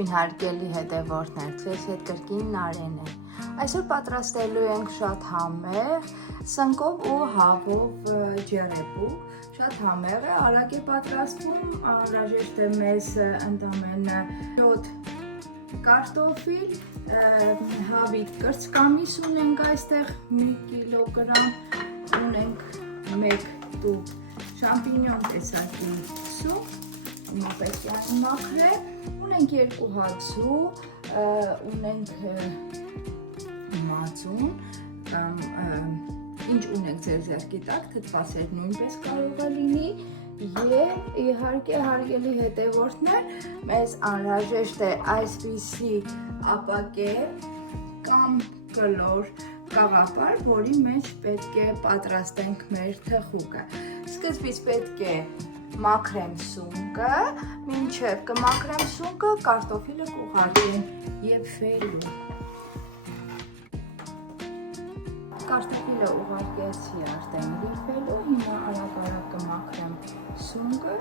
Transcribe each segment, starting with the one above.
Ողջույն հարգելի հետևորդներ, ձեզ հետ կրկին Նարեն է։ Այսօր պատրաստելու ենք շատ համեղ, սնկով ու հավով ջեռեպու։ Շատ համեղ է, արագ է պատրաստվում, անհրաժեշտ է մեզ ընդամենը 7 կարտոֆիլ, հավիտ կրծքամիս ունենք այստեղ 1 կիլոգրամ, ունենք 1 տուփ շամպինյոն տեսակի սուպ, պետք մաքրել, ունենք 2 հացու, ունենք մածուն կամ ինչ ունեք ձեր ձեռքի տակ, թթվասեր նույնպես կարող է լինի եւ իհարկե հարգելի հետևորդներ, մեզ անհրաժեշտ է այսպիսի ապակե կամ կլոր կաղապար, որի մեջ պետք է պատրաստենք մեր թխուկը։ Սկզբից պետք է մաքրեմ սունկը, մինչև կմաքրեմ սունկը, կարտոֆիլը կուղարկեմ եւ ֆեյլու։ Կարտոֆիլը ուղարկեցի արդեն լիֆելու, հիմա արագ կմաքրեմ սունկը,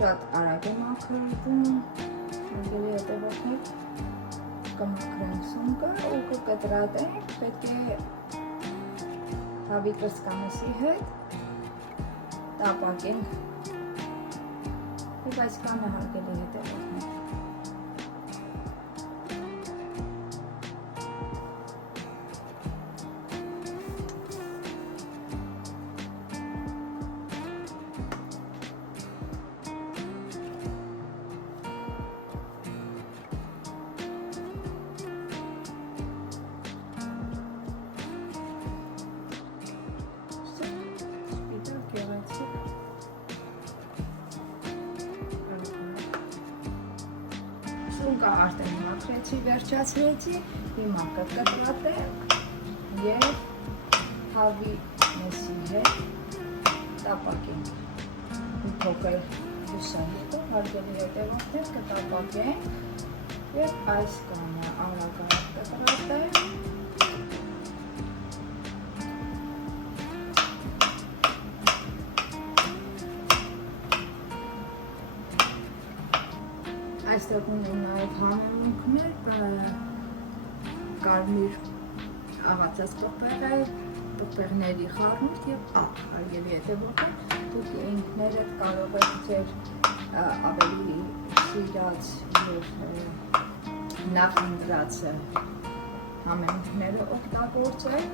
շատ արագ է մաքրվում, հարգելի հետևորդներ, կմաքրեմ սունկը ու կկտրատենք, պետք է հավի կրծքամիսի հետ տապակենք եւ այսքան է հարգելի հետևորդներ։ Սունկը արդեն մաքրեցի, վերջացրեցի, հիմա կկտրատեմ եւ հավի մեսի հետ տապակենք։ Մի փոքր հուսահետո հարգելի հետևորդներ կտապակենք եւ այս կանը արագ կտրատեմ։ Այստեղ ունեմ նաև համեմունքներ, կարմիր աղացած պղպեղեր, պղպեղների խառնուրդ եւ աղ, հարգելի հետևորդներ, դուք ինքներդ կարող եք ձեր ավելի սիրած եւ նախընտրած համեմունքները օգտագործեք։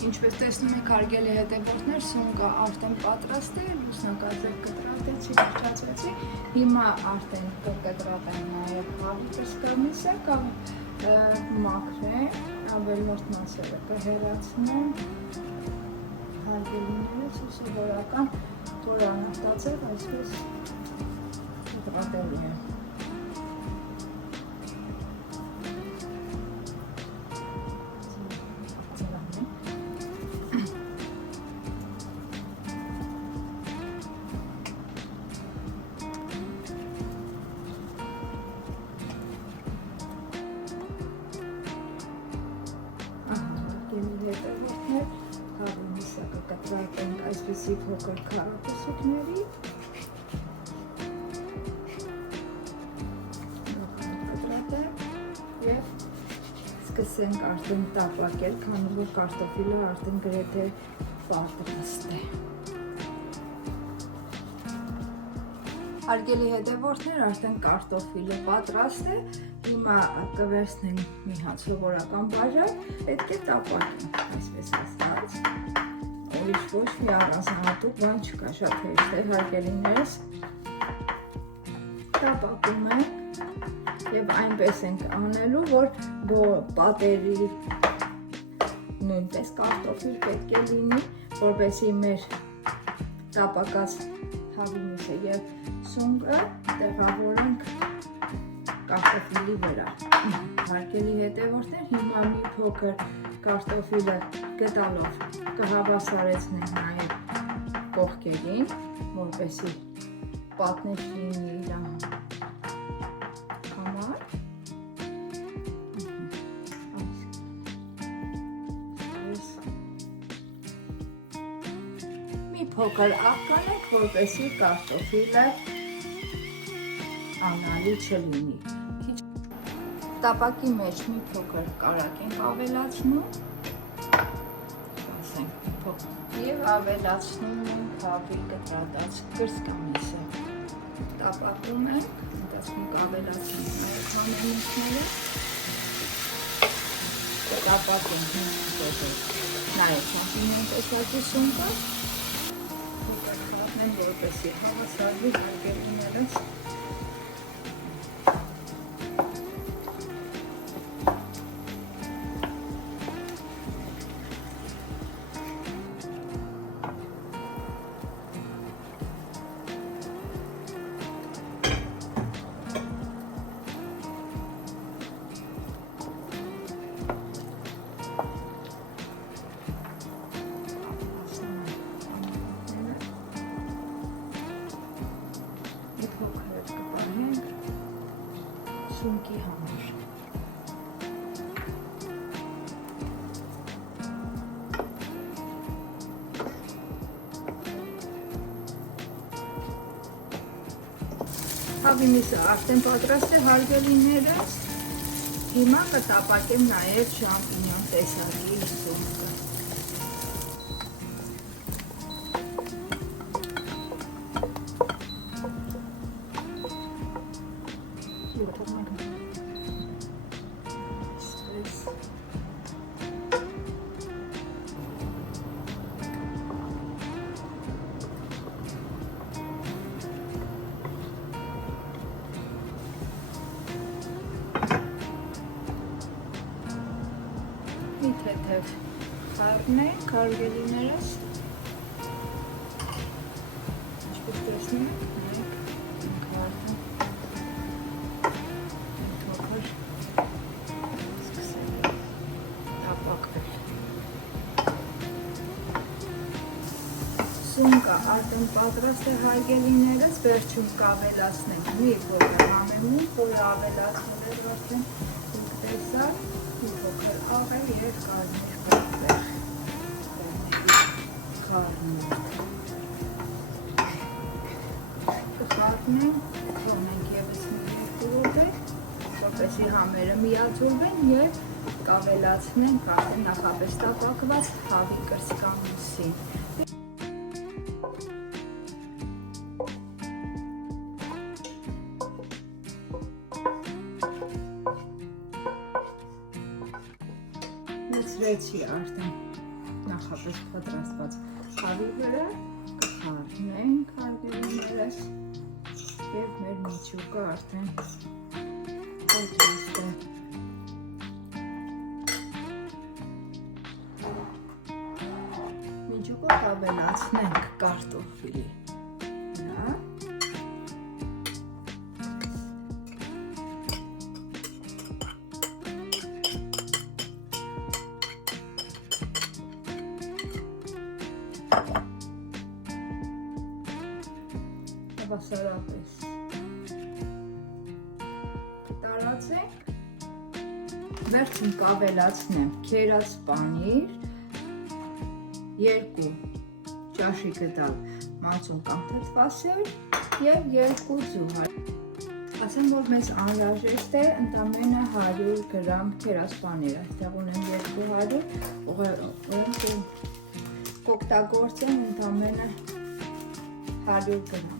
Ինչպես տեսնում եք, հարգելի հետևորդներ, սունկը արդեն պատրաստ է, լուսնակաձև կտրատեցի, վերջացրեցի, հիմա արդեն կկտրատեմ նաև հավի կրծքամիսը կամ մաքրեմ, ավելորդ մասերը կհեռացնեմ, հարգելիներս ու սովորական տորանատածել այսպես կտրատելու եմ։ Հետևորդներ, հավի միսը կկտրատենք այսպիսի փոքր քառակուսիկների կտրատենք և սկսենք արդեն տապակել, քանի որ կարտոֆիլը արդեն գրեթե պատրաստ է։ Հարգելի հետևորդներ, արդեն կարտոֆիլը պատրաստ է, հիմա կվերցնենք մի հատ սովորական բաժակ, պետք է տապակենք, այսպես ասած, ուրիշ ոչ մի առանձնահատուկ բան չկա, շատ հեշտ է, հարգելիներս, տապակում ենք եւ այնպես ենք անելու, որ պատերի նույնպես կարտոֆիլ պետք է լինի, որպեսզի մեր տապակած հավի միսը եւ սունկը տեղավորենք կարտոֆիլի վրա։ Հարգելի հետևորդներ, հիմա մի փոքր կարտոֆիլը գետալով կհավասարեցնենք նաև կողքերին, որպեսզի պատնեշ լինի իր համար։ Մի փոքր աղկանենք, որպեսզի կարտոֆիլը անալի չլինի։ Տապակի մեջ մի փոքր կարակ ենք ավելացնում, եւ ավելացնում ենք հավի կտրատած կրծքամիսը։ Տապակում ենք, ընթացքում կավելացնում նաև համեմունքները, տապակում ենք նաև շամպինյոն տեսակի սունկը, խառնենք, որպեսզի հավասարվի հարգելիներս։ Սունկի համար։ Հավի միսը արդեն պատրաստ է հարգելիներս, հիմա կտապակեմ նաև շամպինյոն տեսակի սունկը։ Մի թեթև խառնենք հարգելիներս, ինչպես տեսնում եք, խառնում փոքր սկսել է տապակվել։ Սունկը արդեն պատրաստ է հարգելիներս, վերջում կավելացնենք մի փոքր համեմունք, որը ավելացնել է արդեն դուք տեսաք, մի փոքր աղել և կարմիր պղպեղ խառնենք, կխառնենք, թողնենք ևս մի 2 րոպե, որպեսզի համերը միաձուլվեն և կավելացնենք արդեն նախապես տապակված հավի կրծքամիսին։ Լցրեցի արդեն նախապես պատրաստված հավի վրա, կխառնենք հարգելիներս և մեր միջուկը արդեն պատրաստ է։ Միջուկը կավելացնենք կարտոֆիլի վրա։ Հավասարապես տարածենք, վերջում կավելացնեմ քերած պանիր, 2 ճաշի գդալ մածուն կամ թթվասեր և 2 ձուհար։ Ասեմ, որ մեզ անհրաժեշտ է ընդամենը 100 գրամ քերած պանիր, այստեղ ունեմ 200, ուրեմն կօգտագործեմ ընդամենը 100 գրամ։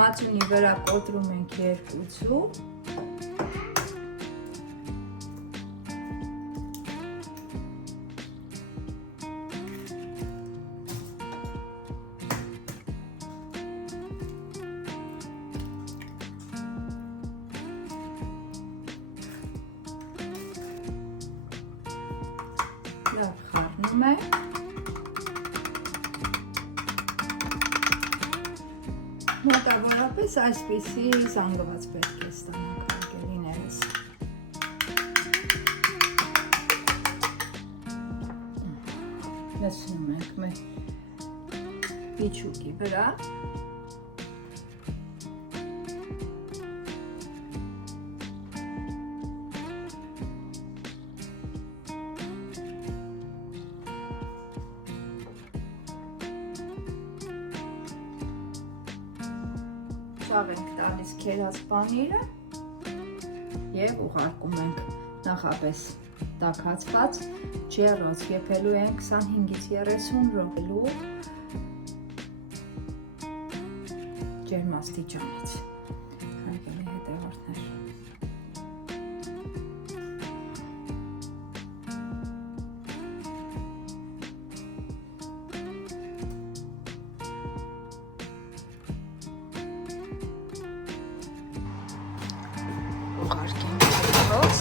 Մածունի վրա կոտրում ենք 2 ձու, լավ խառնում ենք, մոտավորապես այսպիսի զանգված պետք է ստանանք հարգելիներս։ Հսնում ենք մեր իջուկի վրա։ Շաղ ենք տալիս քերած պանիրը և ուղարկում ենք նախապես տաքացված ջեռոց եփելու ենք 25-ից 30 րոպեելու ջերմաստիճանից։ Հարգելի հետևորդներ, ուղարկենք ջեռոց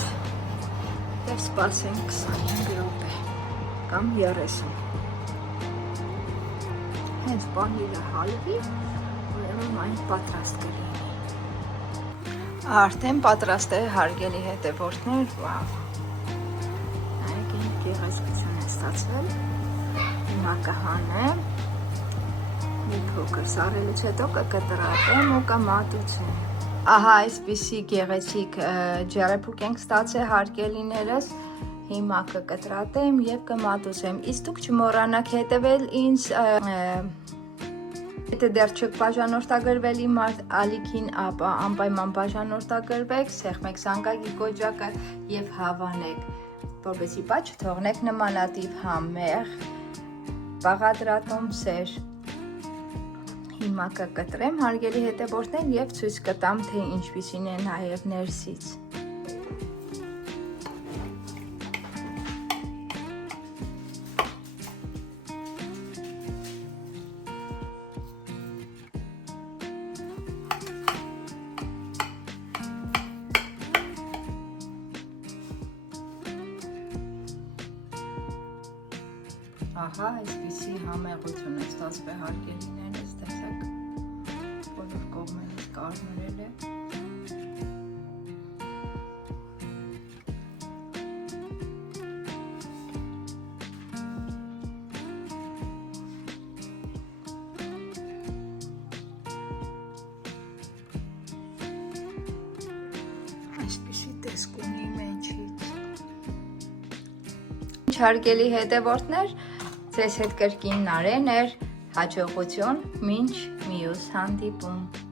և սպասենք 25 րոպե կամ 30։ Հենց պանիրը հալվի, ուրեմն այն պատրաստ կլինի։ Արդեն պատրաստ է, հարգելի հետևորդներ, վավ։ Նայեք ինչ գեղեցկություն է ստացվել։ Հիմա կհանեմ, մի փոքր սառելուց հետո կկտրատեմ ու կմատուցեմ։ Ահա այսպիսի գեղեցիկ ջեռեփուկ ենք ստացել, հարգելիներս։ Հիմա կկտրատեմ և կմատուցեմ։ Իսկ դուք չմոռանաք հետևել ինձ, եթե դեռ չեք բաժանորդագրվել իմ ալիքին, ապա անպայման բաժանորդագրվեք, սեղմեք զանգակի կոճակը և հավանեք, որպեսզի բաց չթողնեք նմանատիպ համեղ բաղադրատոմսեր։ Հիմա կկտրեմ, հարգելի հետևորդներ, և ցույց կտամ, թե ինչպիսին են նաև ներսից։ Ահա, այսպիսի համեղություն է ստացվել, հարգելիներս, տեսեք, բոլոր կողմերից կարմրել է։ Այսպիսի տեսք ունի մեջից։ Հարգելի հետևորդներ, ձեզ հետ կրկին Նարեն էր, հաջողություն, մինչ մյուս հանդիպում։